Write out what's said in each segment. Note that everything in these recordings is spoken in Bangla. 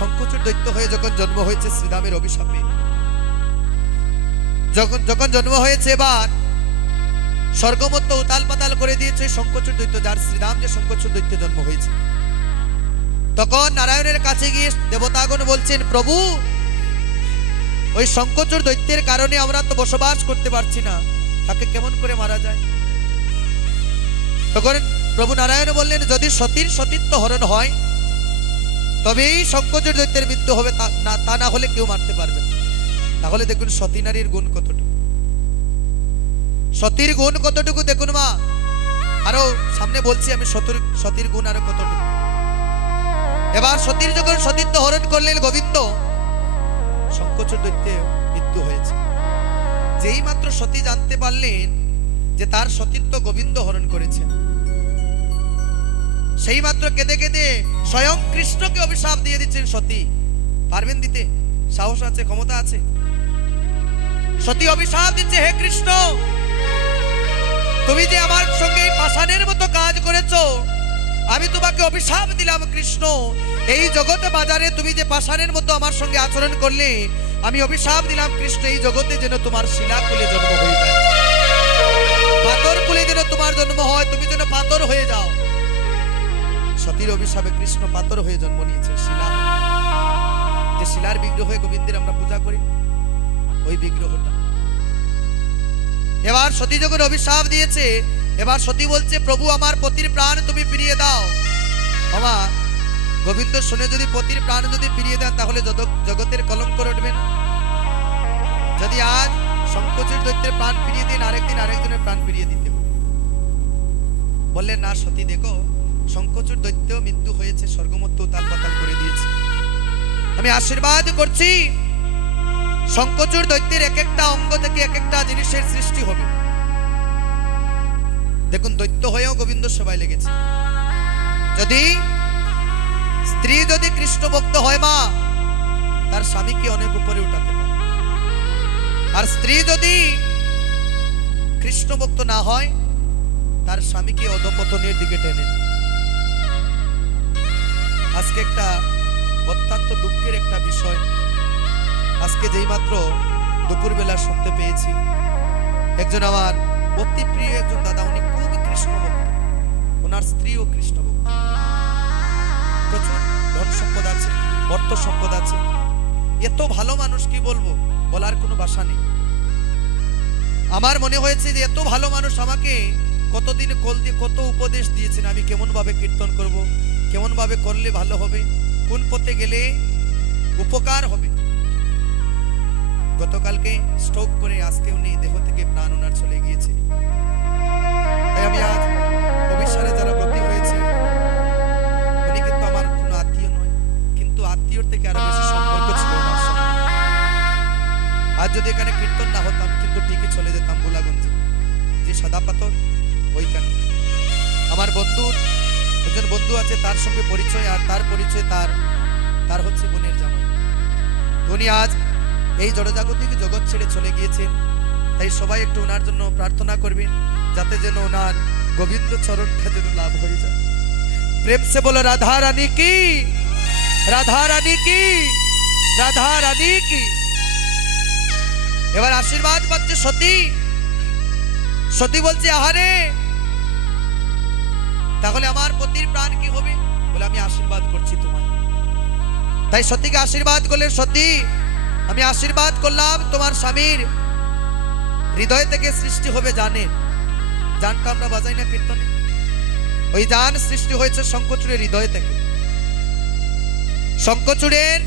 শঙ্খচূড় দৈত্য হয়ে যখন জন্ম হয়েছে শ্রীরামের অভিশাপে, যখন জন্ম হয়েছে, এবার স্বর্গমত্ত উতাল পাতাল করে দিয়েছে শঙ্খচূড় দৈত্য, যার শ্রীরাম যে শঙ্খচূড় দৈত্য জন্ম হয়েছে। তখন নারায়ণের কাছে গিয়ে দেবতাগণ বলছেন, প্রভু ওই শঙ্খচূড় দৈত্যের কারণে আমরা তো বসবাস করতে পারছি না, তাকে কেমন করে মারা যায়? তখন প্রভু নারায়ণ বললেন, যদি সতীর সতীত্ব হরণ হয় তবেই শঙ্খচূড় দৈত্যের মৃত্যু হবে, তা না হলে কেউ মারতে পারবে। তাহলে দেখুন সতী নারীর গুণ কতটুকু, সতীর গুণ কতটুকু দেখুন মা। আরো সামনে বলছি আমি সতীর গুণ আরো কতটুকু। এবার সতীর যখন সতীত্ব হরণ করলেন গোবিন্দ, শঙ্খচূড় দৈত্যের মৃত্যু হয়েছে। যেই মাত্র সতী জানতে পারলেন যে তার সতীত্ব গোবিন্দ হরণ করেছেন, সেই মাত্র কেঁদে কেঁদে স্বয়ং কৃষ্ণকে অভিশাপ দিয়ে দিচ্ছেন। সতী পারবেন দিতে? সাহস আছে, ক্ষমতা আছে? সতী অভিশাপ দিচ্ছে, হে কৃষ্ণ, তুমি যে আমার সঙ্গে পাষাণের মতো কাজ করেছো, আমি তোমাকে অভিশাপ দিলাম কৃষ্ণ, এই জগতে বাজারে তুমি যে পাষাণের মতো আমার সঙ্গে আচরণ করলে, আমি অভিশাপ দিলাম কৃষ্ণ, এই জগতে যেন তোমার শিলা কুলে জন্ম হয়ে যায়, পাথর কুলে যেন তোমার জন্ম হয়, তুমি যেন পাথর হয়ে যাও। সতীর অভিশাপে কৃষ্ণ পাথর হয়ে জন্ম নিয়েছে, শিলা। যে শিলার বিগ্রহ হয়ে গোবিন্দের আমরা পূজা করি, ওই বিগ্রহটা। এবার সতী যখন অভিশাপ দিয়েছে, এবার সতী বলছে, প্রভু আমার পতির প্রাণ তুমি ফিরিয়ে দাও। বাবা গোবিন্দ শুনে যদি পতির প্রাণ যদি ফিরিয়ে দেন, তাহলে জগতের কলঙ্ক উঠবে না? যদি আজ শঙ্খচূড় দৈত্যের প্রাণ ফিরিয়ে দিন, আরেকদিন আরেকজনের প্রাণ ফিরিয়ে দিতে। বললেন, না সতী, দেখো শঙ্খচূড় দৈত্য মৃত্যু হয়েছে, স্বর্গমত্ত উতাল পাতাল করে দিয়েছে, আমি আশীর্বাদ করছি শঙ্খচূড় দৈত্যের এক একটা অঙ্গ থেকে এক একটা জিনিসের সৃষ্টি হবে। দেখুন দৈত্য হয়েও গোবিন্দ সেবায় লেগেছে। যদি স্ত্রী যদি কৃষ্ণ ভক্ত হয় মা, তার স্বামীকে অনেক উপরে উঠাতে পারে। আর স্ত্রী যদি কৃষ্ণ ভক্ত না হয়, তার স্বামীকে অধঃপতনের দিকে টেনে। আজকে একটা অত্যন্ত দুঃখের একটা বিষয়, আজকে যেই মাত্র দুপুরবেলা শুনতে পেয়েছি, একজন আমার অতি প্রিয় একজন দাদা, উনি খুবই কৃষ্ণ ভক্ত, ওনার স্ত্রীও কৃষ্ণ ভক্ত, প্রচুর ধন সম্পদ আছে, অর্থ সম্পদ আছে, এত ভালো মানুষ, কি বলবো, বলার কোনো ভাষা নেই। আমার মনে হয়েছে যে এত ভালো মানুষ আমাকে কতদিন কল দিয়ে কত উপদেশ দিয়েছেন, আমি কেমন ভাবে কীর্তন করব, কেমন ভাবে করলে ভালো হবে, কোন পথে গেলে উপকার হবে। গতকালকে স্ট্রোক করে আজকে উনি দেহ থেকে প্রাণ ওনার চলে গিয়েছে। তাই আমি আজ অবিশ্বাসে যারা ব্রতী হয়েছে, উনি কিন্তু আমার কোনো আত্মীয় নয়, কিন্তু আত্মীয়র থেকে আরো বেশি সম্পর্ক ছিল ওনার সঙ্গে। আজ যদি এখানে কীর্তন না হতাম, কিন্তু ঠিকই চলে যেতাম গোলাগঞ্জে, যে সাদা পাথর ওইখানে। আমার বন্ধুর একজন বন্ধু আছে, তার সঙ্গে পরিচয়, আর তার পরিচয় তার হচ্ছে বোনের জামাই। উনি আজ এই জড়জাগতিক জগৎ ছেড়ে চলে গিয়েছেন। তাই সবাই একটু ওনার জন্য প্রার্থনা করবেন, যাতে যেন ওনার গোবিন্দ চরণটা যেন লাভ হয়ে যায়। প্রেম সে বলো রাধা রানী কি, রাধা রানী কি, রাধা রানী কি। এবার আশীর্বাদ পাচ্ছে সতী। সতী বলছে, আহারে তাহলে আমার পতির প্রাণ কি হবে? বলে, আমি আশীর্বাদ করছি তোমায়। তাই সতীকে আশীর্বাদ করলেন, সতী আমি আশীর্বাদ করলাম, তোমার স্বামীর হৃদয় থেকে সৃষ্টি হবে জানে। জানটা আমরা বাজাই না কীর্তনে, ওই জান সৃষ্টি হয়েছে শঙ্খচূড়ের হৃদয় থেকে। শঙ্খচূড়ের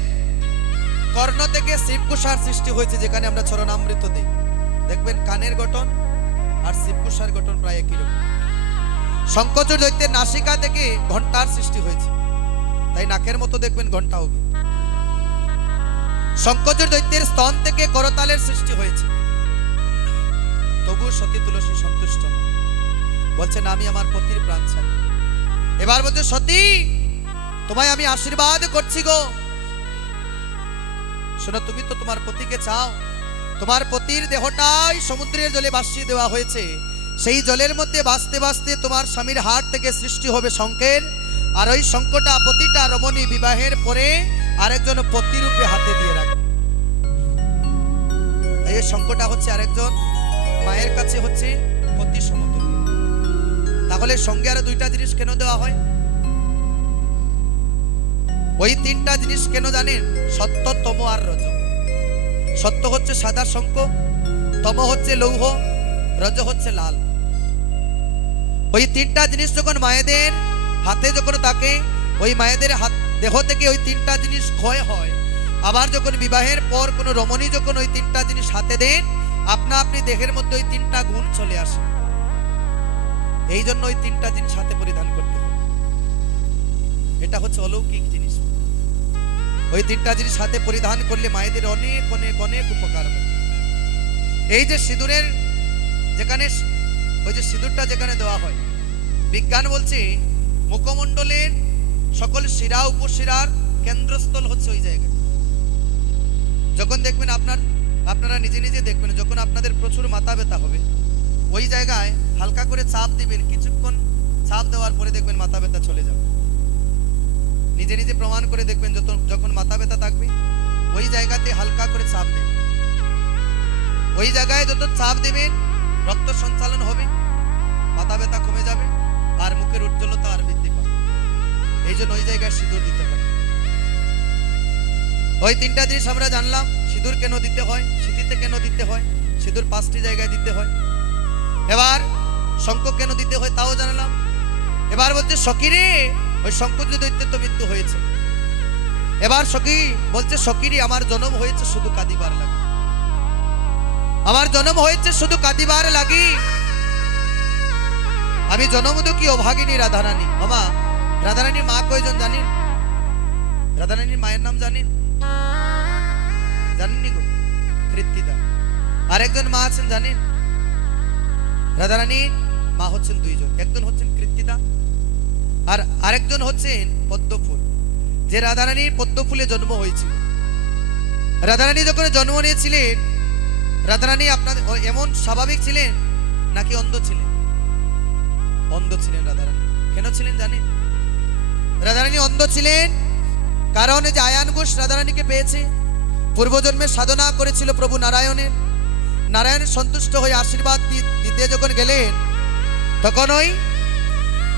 কর্ণ থেকে শিবকুষার সৃষ্টি হয়েছে, যেখানে আমরা চরণামৃত দিই। দেখবেন কানের গঠন আর শিবকুষার গঠন প্রায় একই রকম। শঙ্খচূড় দৈত্যের নাসিকা থেকে ঘণ্টার সৃষ্টি হয়েছে, তাই নাকের মতো দেখবেন ঘণ্টা হবে। শঙ্খচূড় দৈত্যের স্তন থেকে করতালের সৃষ্টি হয়েছে, তবু সতী তুলসী সন্তুষ্ট নয়, বলছেন আমি আমার পতির প্রাণ চাই। এবার বলছে, সতী তোমায় আমি আশীর্বাদ করছি গো। শোনো, তুমি তো তোমার পতিকে চাও, তোমার পতির দেহটাই সমুদ্রের জলে ভাসিয়ে দেওয়া হয়েছে, সেই জলের মধ্যে ভাসতে ভাসতে তোমার স্বামীর হাড় থেকে সৃষ্টি হবে শঙ্খের, আর ওই শঙ্খটা প্রতিটা রমণী বিবাহের পরে আরেকজন পতিরূপে হাতে দিয়ে রাখে। এই শঙ্খটা হচ্ছে আরেকজন মায়ের কাছে হচ্ছে পতি সমতুল্য। তাহলে সঙ্গে আরো দুইটা জিনিস কেন দেওয়া হয়? ওই তিনটা জিনিস কেন জানেন? সত্য, তম আর রজ। সত্য হচ্ছে সাদা শঙ্খ, তম হচ্ছে লৌহ, রজ হচ্ছে লাল। ওই তিনটা জিনিস যখন মায়েদের হাতে যখন থাকে, ওই মায়েদের হাত দেহ থেকে ওই তিনটা জিনিস ক্ষয় হয়। আবার যখন বিবাহের পর কোনো রমণী যখন ওই তিনটা জিনিস হাতে দেন, আপনা আপনি দেহের মধ্যে ওই তিনটা গুণ চলে আসে। এই জন্য ওই তিনটা জিনিস হাতে পরিধান করতে হয়। এটা হচ্ছে অলৌকিক জিনিস। ওই তিনটা জিনিস হাতে পরিধান করলে মায়েদের অনেক অনেক অনেক উপকার হয়। এই যে সিঁদুরের যেখানে ওই যে সিঁদুরটা যেখানে দেওয়া হয়, বিজ্ঞান বলছে মুখমণ্ডলের সকল শিরা উপশিরার কেন্দ্রস্থল হচ্ছে ওই জায়গা। যখন দেখবেন আপনারা নিজে নিজে দেখবেন, যখন আপনাদের প্রচুর মাথা ব্যথা হবে, ওই জায়গায় হালকা করে চাপ দিবেন, কিছুক্ষণ চাপ দেওয়ার পরে দেখবেন মাথা ব্যথা চলে যাবে। নিজে নিজে প্রমাণ করে দেখবেন, যখন মাথা ব্যথা থাকবে ওই জায়গাতে হালকা করে চাপ দেবেন। ওই জায়গায় যত চাপ দেবেন রক্ত সঞ্চালন হবে, মাথা ব্যথা কমে যাবে, আর মুখের উজ্জ্বলতা আর বৃদ্ধি পাবে। এই জন্য ওই জায়গায় সিঁদুর দিতে হয়। ওই তিনটা জিনিস আমরা জানলাম। সিঁদুর কেন দিতে হয়, সিঁথিতে কেন দিতে হয়, সিঁদুর 5টি জায়গায় দিতে হয়। এবার শঙ্খ কেন দিতে হয় তাও জানলাম। এবার বলছে সখী রে, ওই শঙ্খযুদ্ধ দৈত্যের তো মৃত্যু হয়েছে। এবার সখী বলছে, সখীরে আমার জন্ম হয়েছে শুধু কাঁদিবার লাগি, আমার জন্ম হয়েছে শুধু কাঁদিবার লাগি। আমি জন্ম দুঃখী অভাগিনী রাধারানী। মামা, রাধারানীর মা কয়জন জানেন? রাধারানীর মায়ের নাম জানেন? জানেননি গো? কৃত্তিদা। আরেকজন মা আছেন জানেন? রাধারানীর মা হচ্ছেন 2 জন। একজন হচ্ছেন কৃত্তিদা আর আরেকজন হচ্ছেন পদ্মফুল। যে রাধারানীর পদ্মফুলে জন্ম হয়েছিল। রাধারানী যখন জন্ম নিয়েছিলেন, রাধারানী আপনাদের এমন স্বাভাবিক ছিলেন নাকি অন্ধ ছিলেন? অন্ধ ছিলেন রাধারানী। কেন ছিলেন জানেন? রাধারানী অন্ধ ছিলেন কারণ যে আয়ান ঘোষ রাধারানীকে পেয়েছে, পূর্বজন্মে সাধনা করেছিল প্রভু নারায়ণের। নারায়ণ সন্তুষ্ট হয়ে আশীর্বাদ দিতে যখন গেলেন, তখন ওই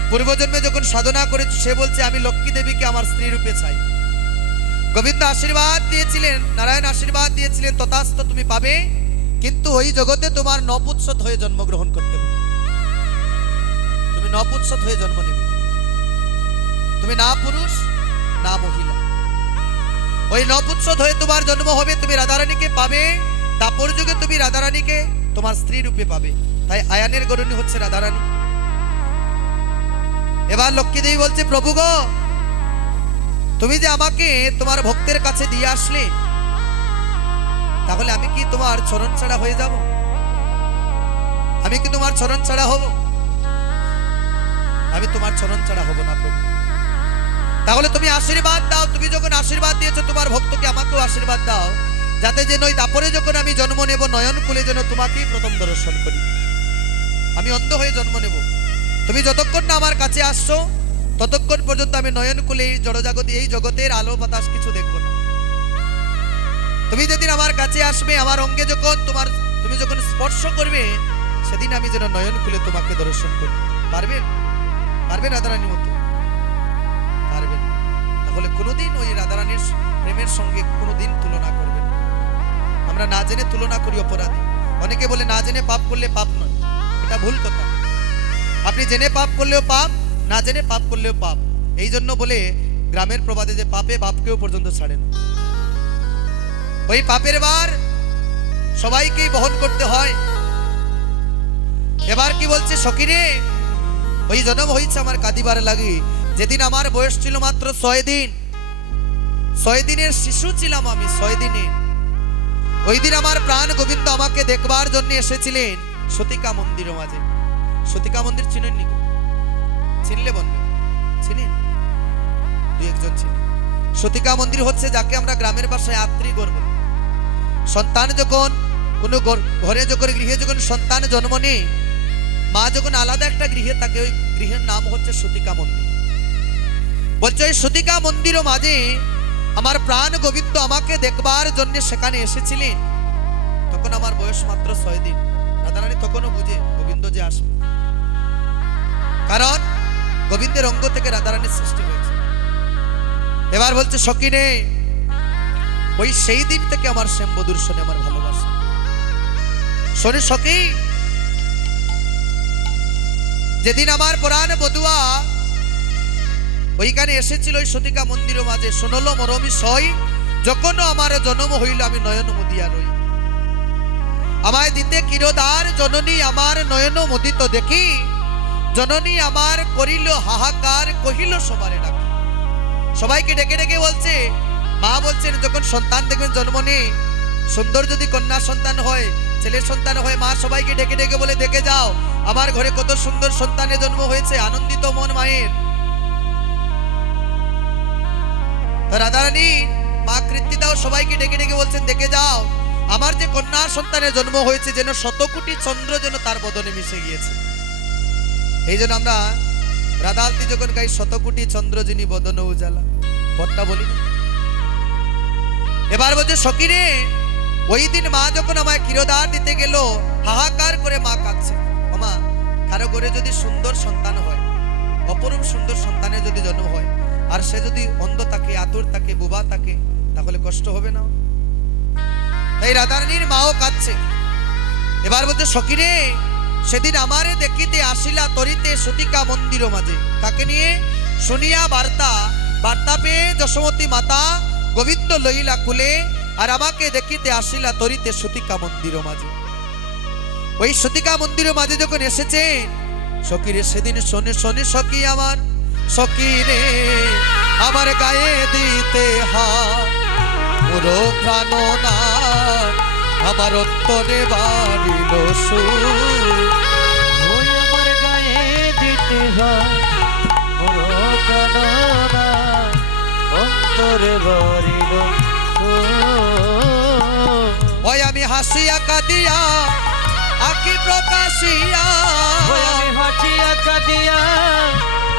পূর্বজন্মে যখন সাধনা করেছে সে বলছে আমি লক্ষ্মী দেবীকে আমার স্ত্রী রূপে চাই। গোবিন্দ আশীর্বাদ দিয়েছিলেন, নারায়ণ আশীর্বাদ দিয়েছিলেন তথাস্তু তুমি পাবে, কিন্তু ওই জগতে তোমার নপুৎসৎ হয়ে জন্মগ্রহণ করতে হবে। তুমি নপুৎসৎ হয়ে জন্ম নেবে, তুমি না পুরুষ না মহিলা। ওই নপুৎসৎ হয়ে তোমার জন্ম হবে, তুমি রাধারানীকে পাবে, তারপর যুগে তুমি রাধারানীকে তোমার স্ত্রী রূপে পাবে। তাই আয়ানের গরণী হচ্ছে রাধারানী। এবার লক্ষ্মী দেবী বলছে, প্রভু গো, তুমি যে আমাকে তোমার ভক্তের কাছে দিয়ে আসলে, তাহলে আমি কি তোমার চরণ ছাড়া হয়ে যাব? আমি কি তোমার চরণ ছাড়া হব? আমি তোমার চরণ ছাড়া হব না প্রভু। তাহলে তুমি আশীর্বাদ দাও, তুমি যখন আশীর্বাদ দিয়েছো তোমার ভক্তকে, আমাকেও আশীর্বাদ দাও, যাতে যেন ওই দাপরে যখন আমি জন্ম নেব নয়ন কুলে যেন তোমাকেই প্রথম দর্শন করি। আমি অন্ধ হয়ে জন্ম নেব, তুমি যতক্ষণ না আমার কাছে আসছো ততক্ষণ পর্যন্ত আমি নয়ন কুলে এই জড়জাগতি এই জগতের আলো বাতাস কিছু দেখবো না। তুমি যেদিন আমার কাছে আসবে, আমার অঙ্গে যখন তুমি যখন স্পর্শ করবে, সেদিন আমি যেন নয়ন খুলে তোমাকে দর্শন করি। পারবেন? পারবেন রাধারানীর মতো? পারবেন? তাহলে কোনোদিন ওই রাধারানীর প্রেমের সঙ্গে কোনোদিন তুলনা করবেন। আমরা না জেনে তুলনা করি, অপরাধী। অনেকে বলে না জেনে পাপ করলে পাপ নয়, এটা ভুল কথা। আপনি জেনে পাপ করলেও পাপ, না জেনে পাপ করলেও পাপ। এই জন্য বলে গ্রামের প্রবাদে যে পাপে বাপকেও পর্যন্ত ছাড়ে না। ওই পাপের ভার সবাইকেই বহন করতে হয়। এবার কি বলছে, সখীরে ওই জন্ম হয়েছে আমার কাঁদিবার লাগি। যেদিন আমার বয়স ছিল মাত্র 6 দিন, 6 দিনের শিশু ছিলাম আমি, 6 দিনে। ওই দিন আমার প্রাণ গোবিন্দ আমাকে দেখবার জন্য এসেছিলেন সতিকা মন্দিরের মাঝে। সতিকা মন্দির চিনেননি? চিনলে বলবে, চিনেন? 2-1 জন চিনেন। সতিকা মন্দির হচ্ছে যাকে আমরা গ্রামের ভাষায় আত্রি ঘর বলি। সন্তান যখন কোনো ঘরে যখন গৃহে যখন সন্তান জন্ম নেয়, মা যখন আলাদা একটা গৃহে থাকে, ওই গৃহের নাম হচ্ছে সতিকা মন্দির। বলছে ওই সতিকা মন্দির মাঝে আমার প্রাণ গোবিন্দ আমাকে দেখবার জন্য সেখানে এসেছিলেন। তখন আমার বয়স মাত্র 6 দিন। রাধারানী তখনও বুঝে গোবিন্দ যে আসবে, কারণ গোবিন্দের অঙ্গ থেকে রাধারানীর সৃষ্টি হয়েছে। এবার বলছে সখী রে, ওই সেই দিন থেকে আমার শ্যামবধূর শোনে আমার ভালোবাসা। শোনে সখী, যেদিন আমার পুরাণ বধুয়া ওইখানে এসেছিল ওই সতিকা মন্দির মাঝে, শুনলো মরমি সই, যখন আমার জন্ম হইল আমি নয়ন মুদিয়া রই। আমায় দিতে কিরদার জননী আমার নয়ন মুদিত দেখি, জননী আমার করিল হাহাকার, কহিল সবারে ডাকি। সবাইকে ডেকে ডেকে বলছে, মা বলছেন যখন সন্তান দেখবেন জন্ম নেই, সুন্দর যদি কন্যা সন্তান হয়, ছেলে সন্তান হয়, মা সবাইকে ডেকে ডেকে বলে দেখে যাও আমার ঘরে কত সুন্দর সন্তানের জন্ম হয়েছে, আনন্দিত মন মায়ের। রাধারানী মা কৃত্তিদাও সবাইকে ডেকে ডেকে বলছেন দেখে যাও আমার যে কন্যা সন্তানের জন্ম হয়েছে, যেন 100 কোটি চন্দ্র যেন তার বদনে মিশে গিয়েছে। এই জন্য আমরা রাধালতি যখন গাই 100 কোটি চন্দ্র যিনি বদন উজালা, পদটা বলি। এবার বলছে সখী রে, ওই দিন মা যখন আমায় ক্ষীরোদার দিতে গেল, হাহাকার করে মা কাঁদছে। মা, কারো ঘরে যদি সুন্দর সন্তান হয়, অপরূপ সুন্দর সন্তানের যদি জন্ম হয়, আর সে যদি অন্ধ থাকে, আতুর থাকে, বুবা থাকে, তাহলে কষ্ট হবে না? তাই রাধারানীর মাও কাঁদছে। এবার বলছে সখী রে, সেদিন আমারে দেখিতে আসিলা তরিতে সতিকা মন্দির মাঝে। কাকে নিয়ে? শুনিয়া বার্তা, বার্তা পেয়ে যশোমতী মাতা গোবিন্দ লইলা কুলে, আর আমাকে দেখিতে আসিলা তরিতে সতিকা মন্দির মাঝে। ওই সতিকা মন্দির মাঝে যখন এসেছে সখী রে, সেদিন শোনে শোনে সখী আমার, সখী রে আমার গায়ে দিতে হাত, মোর প্রাণনা আমার অন্তরে বাড়িল সুর। ওই আমার গায়ে দিতে হাত, মোর প্রাণনা অন্তরে বাড়িল সুর। ওই আমি হাসিয়া কাঁদিয়া আঁকি প্রকাশিয়া, ওই আমি হাসিয়া কাঁদিয়া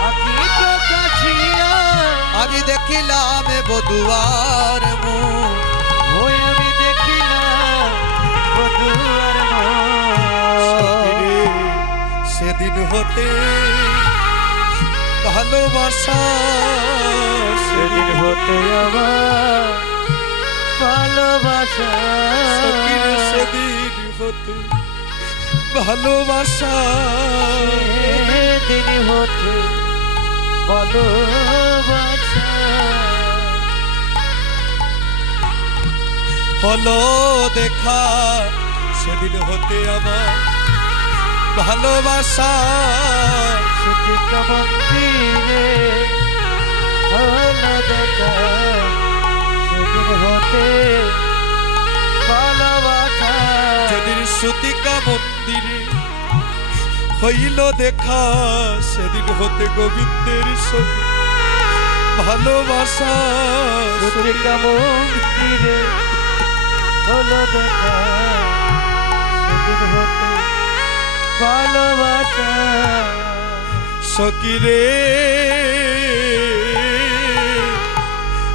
আঁকি প্রকাশিয়া, আমি দেখিলাম বধুয়ার মুখ। ওই আমি দেখিলাম বধুয়ার মুখ। সেদিন হতে ভালোবাসা, সেদিন হতে আমার ভালোবাসা, সেদিন হতে ভালোবাসা, সেদিন হতে ভালোবাসা হলো দেখা, সেদিন হতে আমার ভালোবাসা। সতিকা মন্দিরে হলো দেখা, সেদিন হতে ভালোবাসা। যেদিন সতিকা মন্দিরে হইল দেখা, সেদিন হতে গোবিন্দের সঙ্গে ভালোবাসা। সতিকা মন্দিরে হলো দেখা, সেদিন হতে ভালোবাসা। সখী রে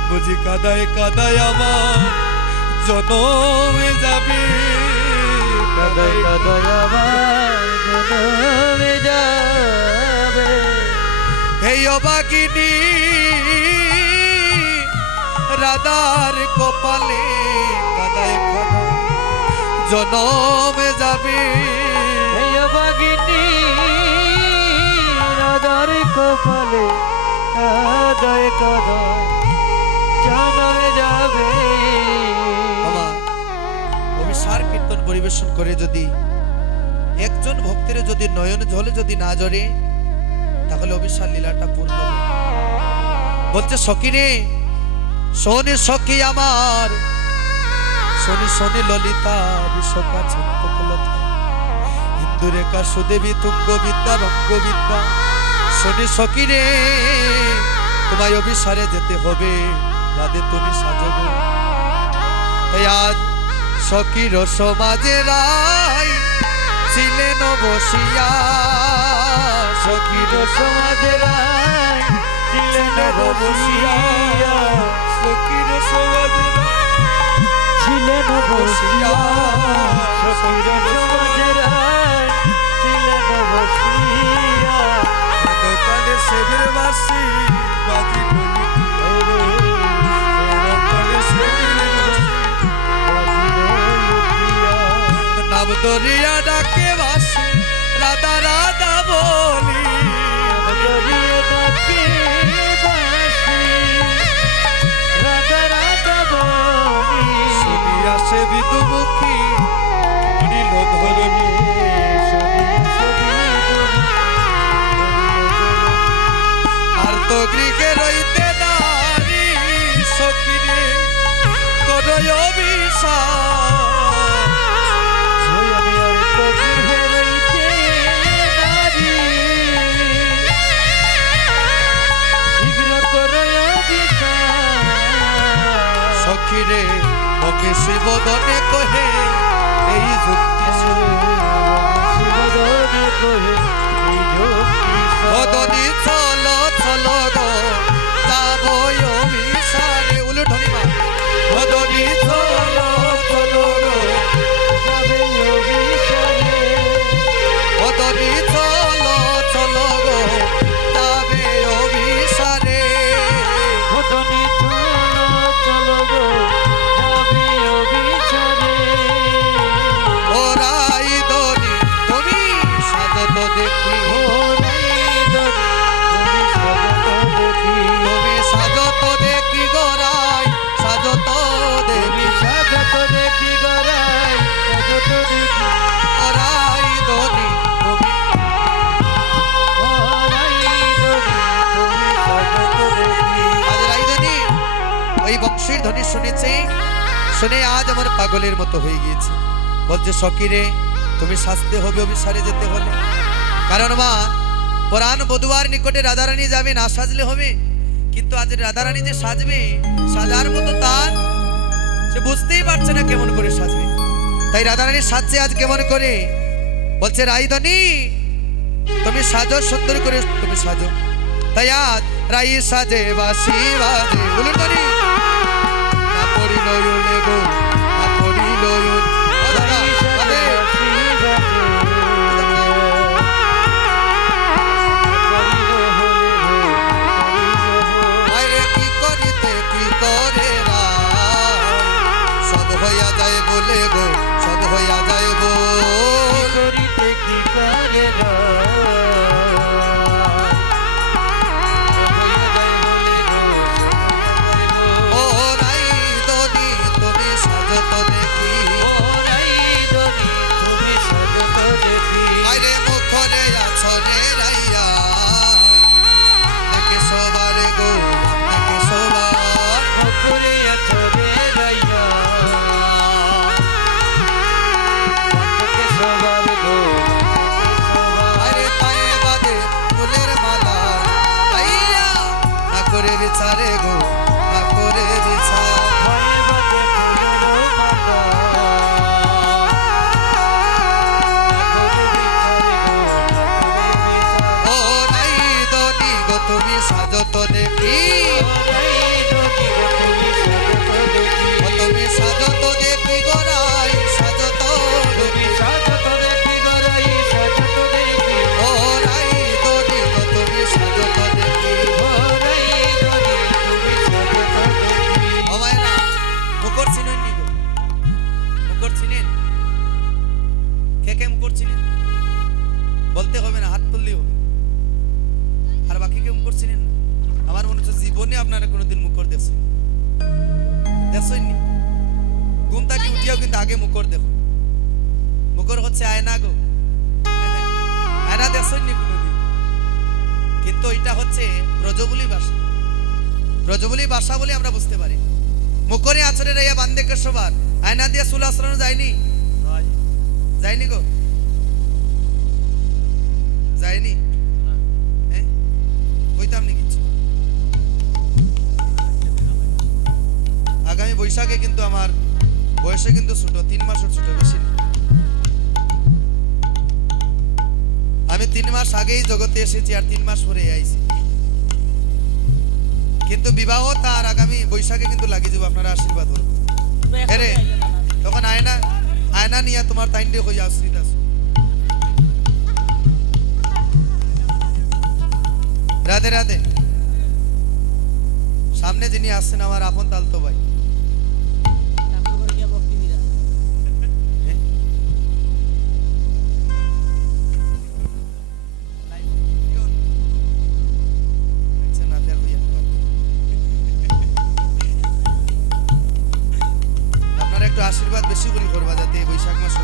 বুঝি কাদায় কাদায় আমার জনমে যাবে, কাদায় কাদায় আমার জনমে যাবে। এই অবাগিনী রাধার কপালে কাদায় কাদায় জনমে যাবে। এই অবাগিনী রাধার কপালে কাদায় কাদায় জনমে যাবে। বাবা, অভিসার কীর্তন পরিবেশন করে যদি একজন ভক্তের যদি নয়ন ঝলে যদি না জড়ে, তাহলে অভিসার লীলাটা পূর্ণ হবে। বলছে সখী রে, শোনে সখী আমার, শোনে শোনে ললিতা বিশ্বকা ছন্দকলতা, হিন্দু রেখা সুদেবী তুঙ্গ বিদ্যা রঙ্গ বিদ্যা। শোনে সখী রে, তোমায় অভিসারে যেতে হবে, রাধে তুমি সাজবে। তাই আজ সখীর সমাজে রাই ছিলেন বসিয়া, সখীর সমাজে রায় ছিলেন বসিয়া সখীর সমাজে ছিলেন বসিয়া সখীর সমাজের ছিলেন বসিয়া দোকানে সেবের বাসি বাজি দোকানে সেবের নাম দরিয়া ডাকে বাসি রাধা রাধা বলি দরিয়ে ডাকে বাসি রাধা রাধা বলি শুনিয়া সে বিদুমুখী নীল ধরণী আর তো গৃহে রইতে নারী সখিরে করয় অভিশাপ সখিরে ওকে শিবদনে কহে এই যুক্তি সদনি চল চল গো যাব অভিসারে উলুঠনি মা সদনি চল চল গো সদনি চল চল গো যাবে অভিসারে ওরাই দনি তুমি সাজত দেখি তুমি সাজত দেখি গরাই সাজত দেখি ওরাই দনি তুমি আজ রাইধনী ওই বংশীর ধ্বনি শুনেছে শুনে আজ আমার পাগলের মতো হয়ে গিয়েছে বলছে সখীরে তুমি সাজতে হবে অভিসারে যেতে হলে কারণ মা পুরাণ বধুয়ার নিকটে রাধারানী যাবে না সাজলে হবে কিন্তু আজ রাধারানী যে সাজবে সাজার মতো তার সে বুঝতেই পারছে না কেমন করে সাজবে তাই রাধারানী সাজছে আজ কেমন করে বলছে রাইধনী তুমি সাজো সুন্দর করে তুমি সাজো তাই আজ রাই সাজে বাসি বাজে বলুন ধরি না পড়িল উলে গো না পড়িল কি করিতে কি করে রা সদ হইয়া যায় বলে গো সদ হইয়া যায় বল ও রাই দনি তুমি সাজত দেখি আরে মুখরে আছরে রাইয়া দেখে সবারে গো দেখে সবার আরে পায়ে বাঁধে ফুলের মালা রাইয়া না করে বিচারে গো না করে বিচার ও রাই দনি গো তুমি সাজত দেখি ও তুমি সাজত দেখি গোরাই সাজত দেখি ও রাই দনি গো তুমি সাজত দেখি ও মায়েরা মুখর চিনেন নি গো মুখর চিনেন কে কে মুখর চিনেন বলতে হবে না হাত তুললেই হবে আর বাকি কেউ মুখর চিনেন না আমার মনে হচ্ছে জীবনে আপনারা কোনোদিন মুখর দেখছেন দেখছেননি ঘুম থেকে উঠিয়াও কিন্তু আগে মুখর দেখো মুখর হচ্ছে আয়না গো আয়না দেখছেননি কোনোদিন কিন্তু এটা হচ্ছে ব্রজবুলি ভাষা ব্রজবুলি ভাষা বলে আমরা বুঝতে পারি মুখরে আচরে রাইয়া বান্ধে সবার আয়না দিয়ে চুল আচরণ যায়নি যায়নি গো যায়নি হ্যাঁ কইতাম নি কিছু আগামী বৈশাখে কিন্তু আমার বয়সে কিন্তু ছোট 3 মাসের ছোট বেশি না আমি 3 মাস আগেই জগতে এসেছি আর 3 মাস পরে আইছি কিন্তু বিবাহ তার আগামী বৈশাখে কিন্তু লাগিয়ে যাবো, আপনারা আশীর্বাদ করুন। হেরে তখন আয়না আয়না নিয়ে তোমার তাইন দিয়ে কই আশ্রিত আছো। রাধে রাধে। সামনে যিনি আসছেন আমার আপন তালতো ভাই। আচ্ছা, না দেখ হইয়া। আপনারা একটু আশীর্বাদ বেশি করে করবা যাতে এই বৈশাখ মাস